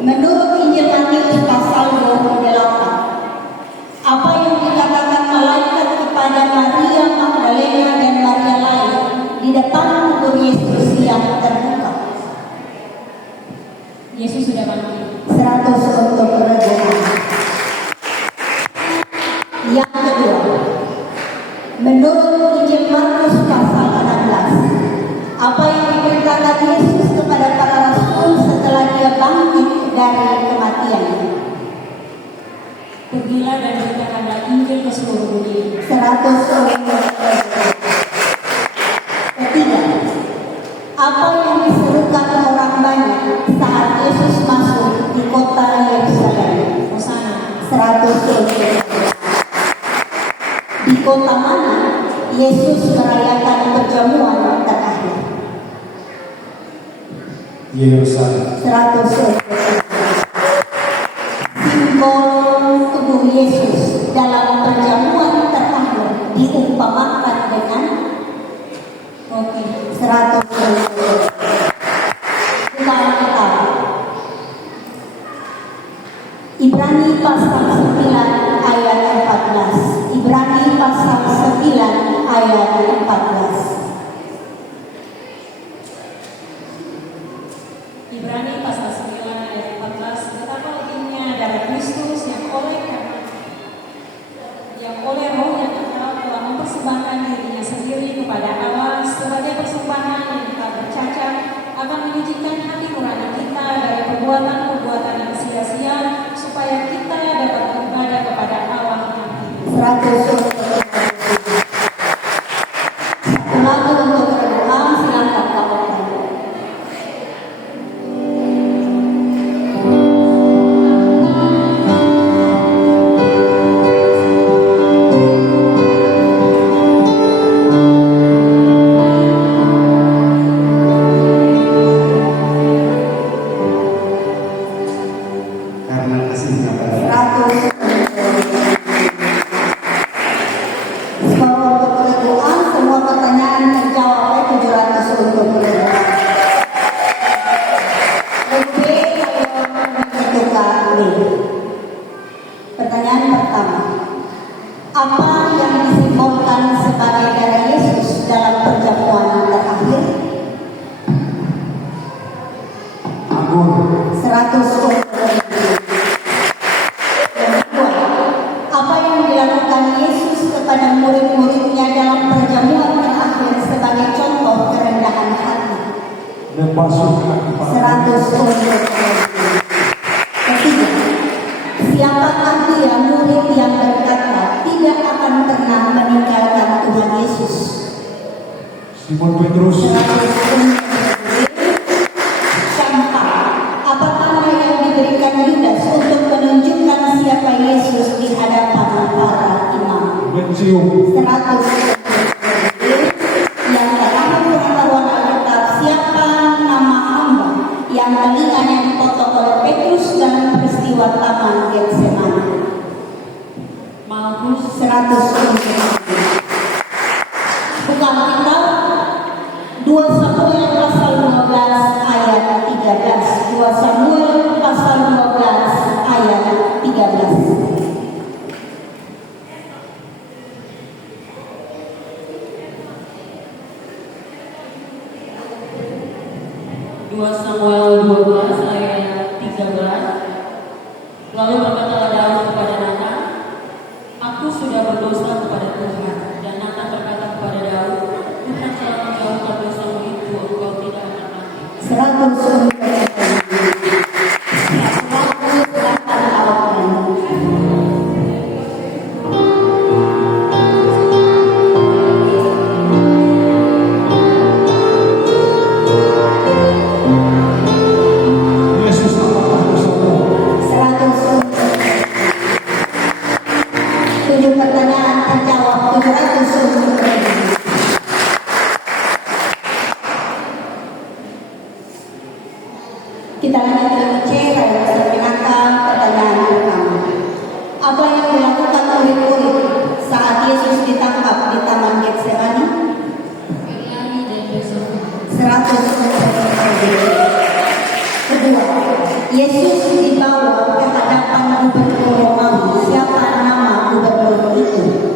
Menurut Injil Matius pasal 28, apa yang dikatakan malaikat kepada Maria Magdalena dan Maria lain di depan kubur Yesus yang terbuka. Yesus sudah bangkit. 100 untuk kerajaan. Yang kedua, menurut Injil Markus pasal 16, apa yang diberitakan Yesus kepada para rasul setelah dia bangkit dari kematian. Pergilah dan beritakanlah Injil ke seluruh dunia. 100 untuk kerajaan. Ketiga, apa yang diserukan orang banyak saat Yesus masuk di kota Yerusalem. Hosana. 100 untuk. Di kota mana Yesus merayakan perjamuan terakhir? Yerusalem. 100 untuk. Simbol tubuh Yesus dalam perjamuan terakhir diumpamakan dengan Oke. 100 untuk. Kita ketahui Ibrani pasal 9 ayat 14. Ibrani pasal 9 ayat 14. Ibrani pasal 9 ayat 14. Betapa lebihnya darah Kristus yang oleh Rohnya telah mempersembahkan dirinya sendiri kepada Allah sebagai persembahan yang tak bercacat, akan menyucikan hati nurani kita dari perbuatan-perbuatan yang sia-sia, supaya kita dapat beribadah kepada Allah yang hidup. 100 untuk. Satu lagu untuk berdoa, silakan kawan. Karena kasihnya pada 100 semua untuk berdoa, semua pertanyaan terjawab. 700 untuk berdoa. Oke, begitu kami. Pertanyaan pertama, apa yang disimbolkan sebagai darah Yesus dalam perjamuan terakhir? anggur. 100 untuk. Apa yang dilakukan Yesus kepada murid-muridnya dalam perjamuan terakhir sebagai contoh kerendahan hati? Memasukkan kepada 100 untuk. Ketiga, siapakah dia murid yang berkata tidak akan pernah meninggalkan Tuhan Yesus? Simon Petrus. 100 untuk. Keempat, apa tanda yang diberikan Yudas untuk menunjukkan siapa Yesus di hadapan para imam? Mencium. 100 yang dalam pengetahuan Alkitab, siapa nama hamba yang telinganya dipotong oleh Petrus dalam peristiwa taman Getsemani? Malkus. 100 buka Alkitab 2 Samuel pasal 12 ayat 13. 2 Samuel pasal 12 ayat 13. 2 Samuel 12 ayat 13. Lalu berkatalah Daud kepada Natan, aku sudah berdosa kepada Tuhan. Dan Natan berkata kepada Daud, Tuhan telah menjauhkan dosamu itu, engkau tidak akan mati. 100 Yesus apakah dosamu? 7 pertanyaan terjawab. 700 untuk kita lanjut ke C. Saya menangkan pertanyaan pertama. Apa yang dilakukan murid-murid saat Yesus ditangkap di taman Getsemani? Berlari dan bersorak. 100 untuk kedua, Yesus dibawa ke hadapan gubernur Romawi. Siapa nama gubernur itu?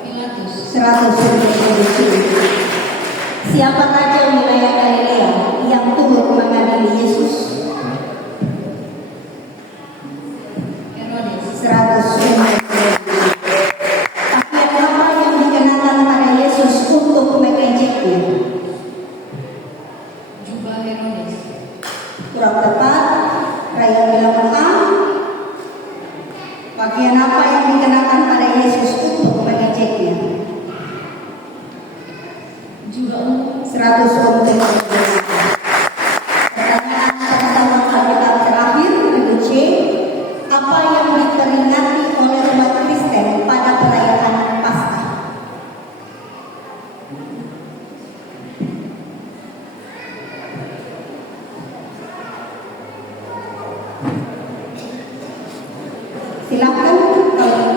Pilatus. 177. Siapa raja wilayah Galilea yang turut mengadili Yesus? Herodes. 100. Pakaian apa yang dikenakan pada Yesus untuk mengejeknya? Jubah Herodes. Kurang tepat. Raya bilang A. Pakaian apa yang dikenakan pada Yesus untuk mengejeknya? Jubah ungu. 100 untuk pertanyaan tentang Alkitab terakhir untuk C. Apa yang diperingati oleh umat Kristen pada perayaan Paskah? Silakan kalau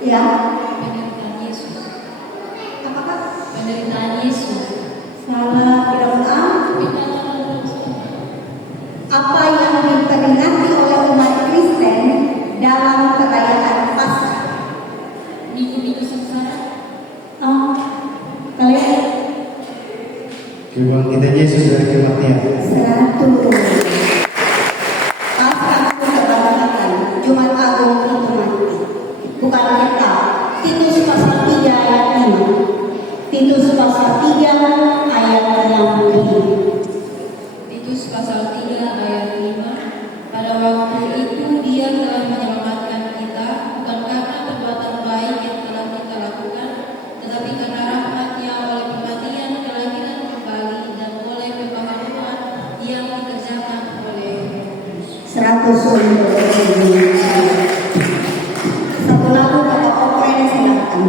ya. Penderitaan Yesus. Apakah Penderitaan Yesus. salah bilang A? Apa yang diperingati oleh umat Kristen dalam perayaan Paskah? Minggu-minggu sengsara. Oh, kalian Kebangkitan Yesus dari kematian. 100. Paskah itu kebangkitan, Jumat Agung itu mati. Bukan kita. Titus pasal 3 ayat 5. Titus pasal 3 ayat yang 5. Titus pasal 3 ayat 5. Pada waktu itu dia telah menyelamatkan kita bukan karena perbuatan baik yang telah kita lakukan, tetapi karena rahmat-Nya oleh kematian, kelahiran kembali dan oleh pembaharuan yang dikerjakan oleh 100 untuk satu lagu Bapak Okren silakan.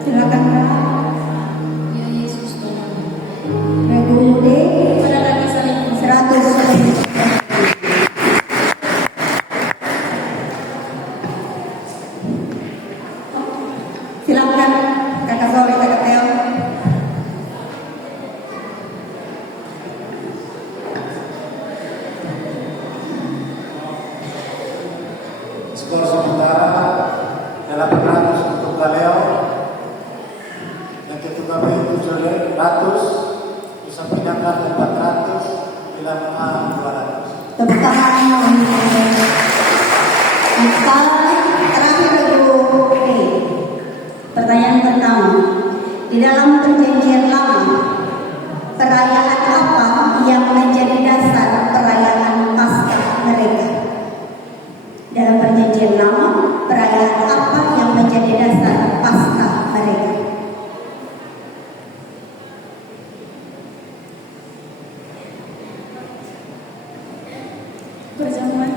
Silakan Ya Yesus Tuhan. Regu D Pada kaki salibmu 100. Silakan Kakak Zoe, Kakak Teo. Skor sementara 800 untuk Galeo. Yang ketiga itu 100 bisa pindahkan 400 bilang A 200. Tepuk tangan untuk Kita terakhir Regu D. Pertanyaan pertama. Di dalam perjanjian lama, perayaan apa yang menjadi dasar perayaan Paskah mereka? Dalam perjanjian lama, perayaan apa yang menjadi dasar Paskah mereka? Perjamuan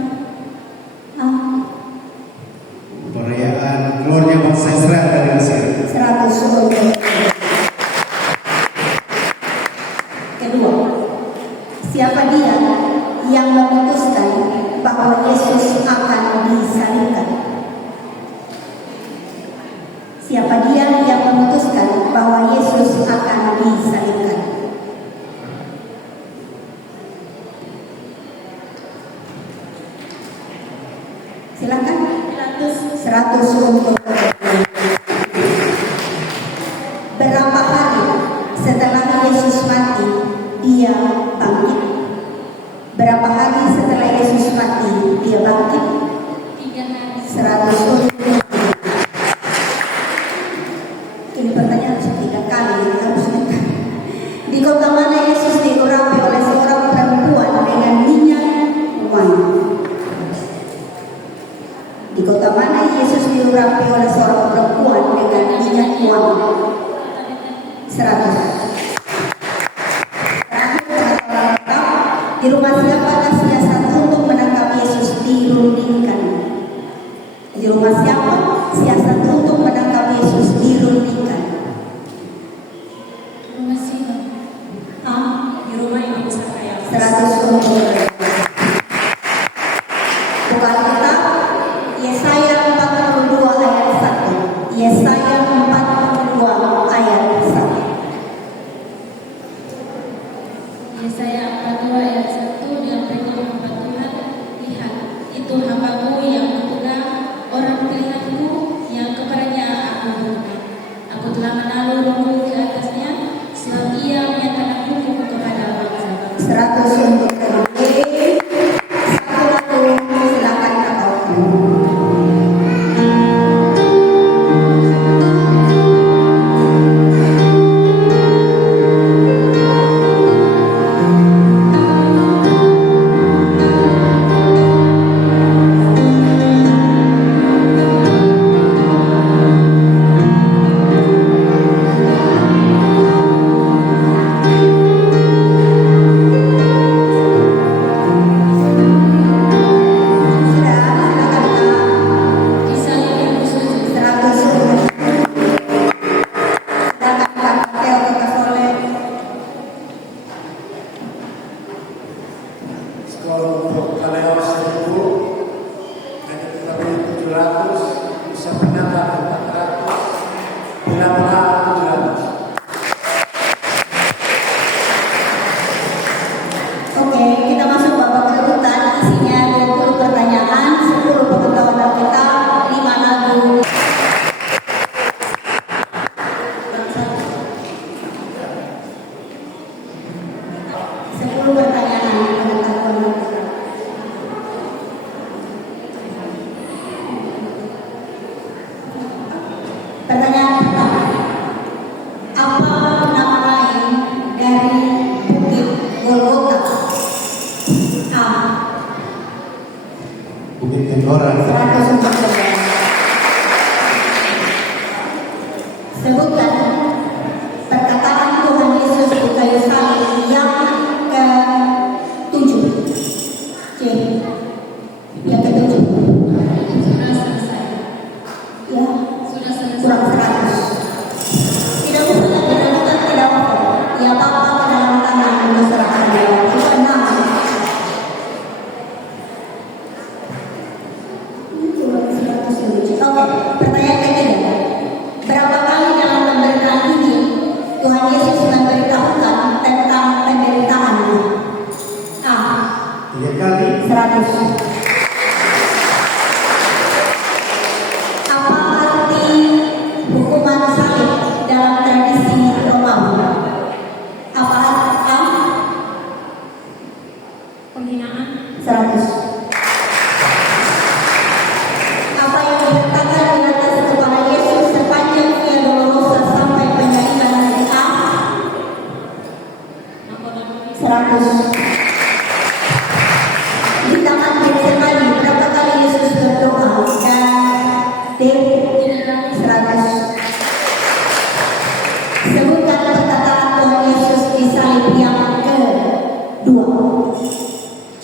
Perayaan keluarnya bangsa Israel dari Mesir. 100 untuk kedua. Siapa dia yang memutuskan bahwa Yesus akan disalibkan? Siapa dia yang memutuskan bahwa Yesus akan disalibkan? Silakan 100 untuk berapa hari setelah Yesus mati dia bangkit? Berapa hari setelah Yesus mati dia bangkit? 3 hari. 100 untuk ini pertanyaan sudah 3 kali harus di kota mana Yesus diurapi oleh seorang perempuan dengan minyak wangi? Di kota mana Yesus diurapi oleh seorang perempuan dengan minyak wangi? 100 Di rumah siapakah siasat untuk menangkap Yesus dirundingkan? Di rumah siapa siasat untuk menangkap Yesus dirundingkan? Rumah Sina. Di rumah Ibu Sakaya. 100 untuk buka kitab Yesaya 42 ayat 1. Yesaya 42 ayat 1. Yesaya 42 ayat 1 dalam firman Tuhan, lihat, itu hambaku yang kupegang, orang pilihanku yang kepadanya aku berkenan. Aku telah menaruh rohku di atasnya, sebab ia menyatakan hukum kepada bangsa. 100 untuk KDP. Satu lagu silakan Kak Oki. Kalau untuk kaleo 1000, hanya tetapi 700, bisa menyatakan 400, bila menang 700. Oke, kita masuk babak kerutan. Isinya 20 pertanyaan, 10 pengetahuan Alkitab, 5 lagu. Sepuluh pertanyaan pengetahuan Alkitab. Pertanyaan pertama, apa nama lain dari Bukit Golgota? A. Bukit Tinggoran. 100 untuk saudara. Sebutkan perkataan Tuhan Yesus di kayu salib yang ke-7. C. Yang ke-7. Sudah selesai. Ya, Sudah selesai. kurang 100. Tidak usah diragukan, tidak apa. Ya Bapa ke dalam tangan dan serahkan dia. Itu 6. Oke, pertanyaan ketiga. Berapa kali dalam pemberitaan Injil Tuhan Yesus memberitahukan tentang penderitaannya? A. 3 kali. 100. Apa arti hukuman salib dalam tradisi Romawi? Apa A? Penghinaan. 100. Apa yang diletakkan di atas kepala Yesus sepanjang Via Dolorosa sampai penyaliban dari A? 100. Di taman Getsemani berapa kali Yesus berdoa? Dan D. 100. Sebutkan perkataan Tuhan Yesus di salib yang ke-2. C.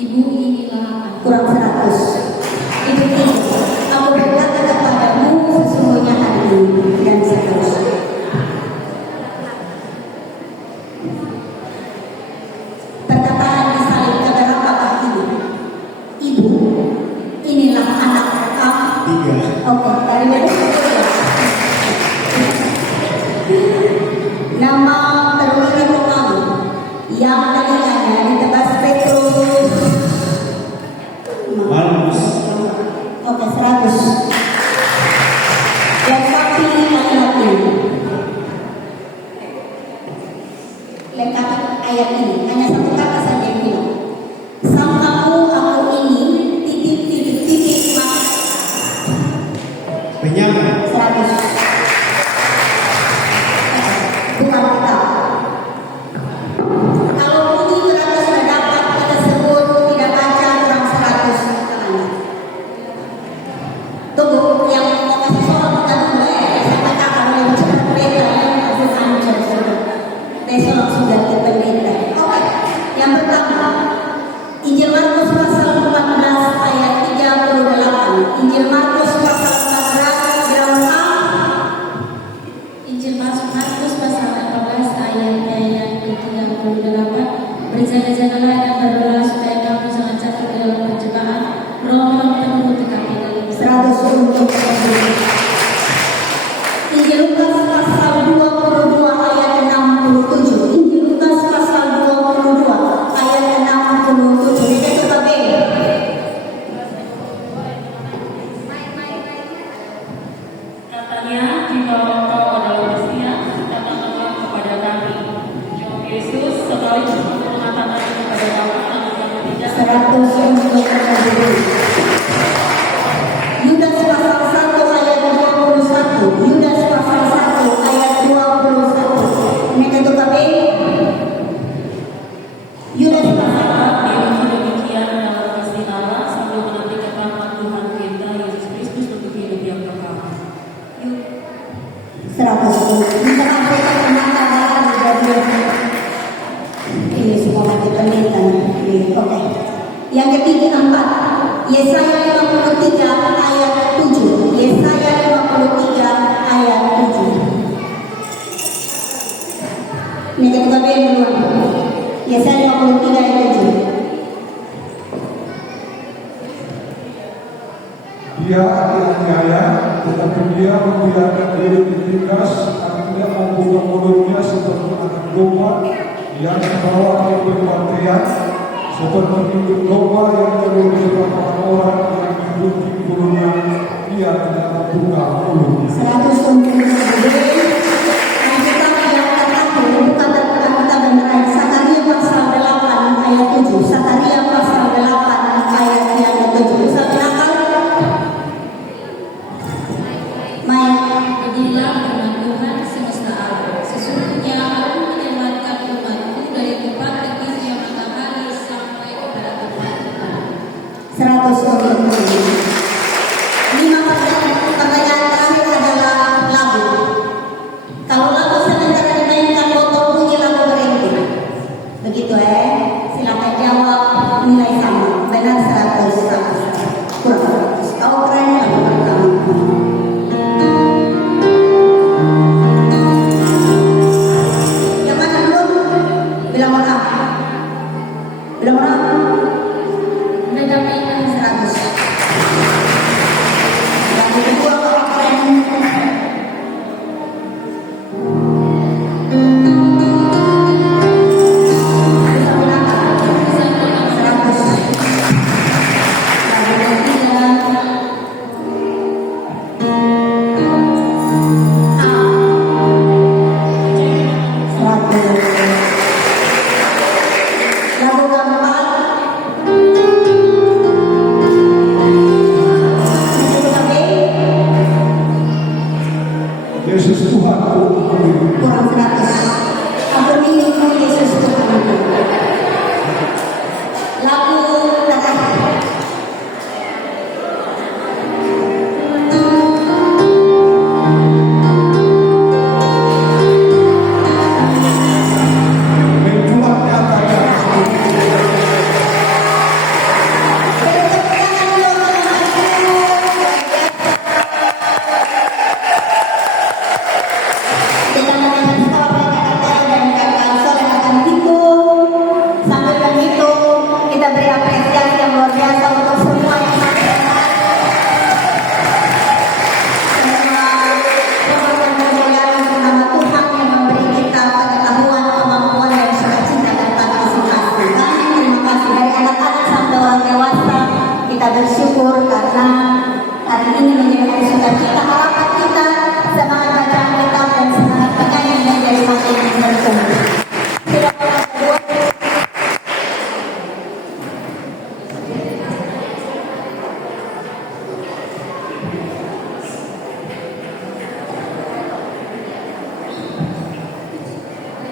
Ibu inilah aku. Kurang 100. Itu tiga. Aku berkata kepadamu sesungguhnya hari ini dan seterusnya. Perkataan di salib keberapakah ini? Ibu, inilah anak kamu. 3. Oke, dari mana? Nama perwira Romawi yang telinganya ditebas Petrus. Malmus. Oke, 100. Lengkapi kalimat ini. Lengkapi ayat ini. Hanya satu kata saja yang bilang. Sang kamu aku ini titik mata. Penyamar. 100. Bukan kita. Kalau bunyi berapa sudah dapat kita sebut, tidak baca kurang 100 tangannya. Tunggu, yang mau kasih soal bukan gue. Saya baca kalau yang cepat beda, yang kasih sancur sudah. Besok langsung ganti pendek. Injil Markus pasal 14 bilang A. Injil Markus pasal 14 ayatnya yang ke-38. Berjaga-jagalah dan berdoalah supaya kamu jangan jatuh ke dalam pencobaan. Roh penuh tetapi dalam 100 untuk berdiri. Injil Lukas pasal 22 ayat 67. Injil Lukas pasal 22 ayat 67. Ini coba B. Katanya, jika engkau adalah Mesias, katakanlah kepada kami. Jawab Yesus, sekali mengatakan kepada kamu, yang tidak 100 untuk berdiri. Yudas pasal 1 ayat 21. Yudas pasal 1 ayat 21. Ini coba B. Yudas pasal diuji demikian dalam kasih Allah sambil menanti kedatangan Tuhan kita Yesus Kristus untuk hidup yang kekal. 100. Bisa sampaikan kenapa kejadian ini semua kita lihat. Oke. Yang ketiga 4. Yesaya 53 ayat 7. Yesaya 53 ayat 7. Ini kedua B duluan. Yesaya 53 ayat 7. Dia aniaya, tetapi dia membiarkan diri ditindas, artinya membuka mulutnya seperti anak domba yang membawa ke pembantaian, seperti induk domba yang perlu disebabkan orang yang mengunci bulunya, dia tidak membuka mulut. 100 untuk berdiri. Yang kita melihat bukan kita beneran. Sakaria pasal 8 ayat 7. Sakaria pasal 8 ayat yang ke-7. Bisa bilangkan? Main. Beginilah firman Tuhan semesta alam. Sesungguhnya aku menyelamatkan umatku dari tempat terbitnya matahari sampai kepada tempat terang. 100 untuk berdiri. 5 pertanyaan terakhir adalah lagu. Kalau lagu sementara dimainkan botol bunyi lagu berhenti. Begitu silakan jawab nilai sama. Benar 100 sama. Kurang 100. Tahu keren lagu pertama. Yang mana dulu? Bilang mana? Bilang mana? Mereka mainkan 100. Yang kedua kalau keren. Bisa bilang 100. Lagu ketiga. A. 100. Lagu keempat. Bisa B. Yesus Tuhanku, Kurang 100. Aku milikmu Yesus Tuhanku. Lagu terakhir. menjual nyatanya. Kita mendengar suara kata-kata dan kata sore akan hitung. Sambil menghitung, kita beri apresiasi yang luar biasa untuk semua yang melakukan. Semua perbuatan kemuliaan untuk nama Tuhan yang memberi kita pengetahuan, kemampuan dan sukacita dan partisipasi. Kami terima kasih dari anak-anak sampai orang dewasa. Kita bersyukur karena hari ini menjadi hari sukacita. Harapan kita semangat bacaan kitab dan semangat penyanyi menjadi makin bertumbuh. Silakan berdua.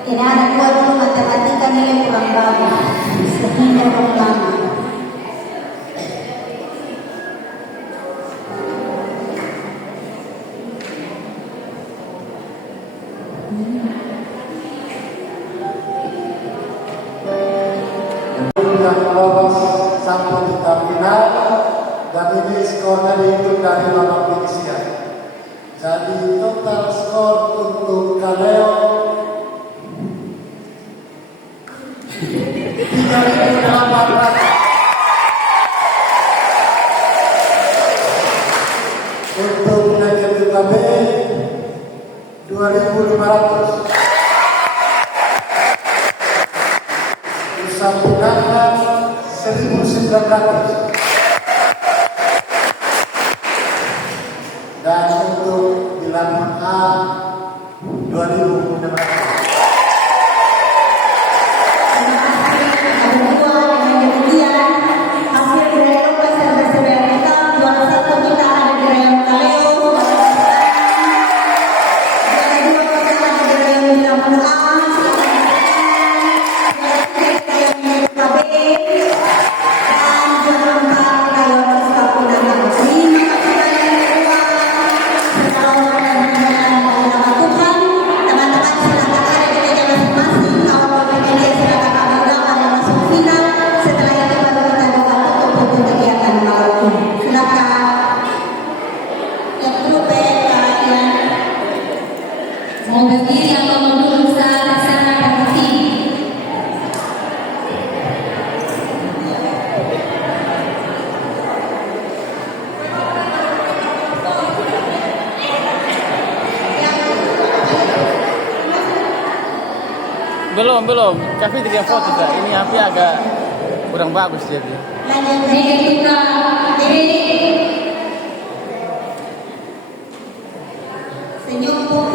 Ini ada dua dulu matematika nilai kurang bagus. Sehingga ulangi. yang lolos sampai ke final dan ini skor skornya dihitung dari babak penyisian. Jadi total skor untuk Kaleo 3.800. Untuk negatif KB 2.500. Nusa Penanggal 1.900. Dan untuk bilangan A 2.600. Mau berdiri atau mau duduk saat laksana kompetisi? Belum. Tapi tiga foto Kak. Ini HP agak kurang bagus jadi. Ini kita Senyum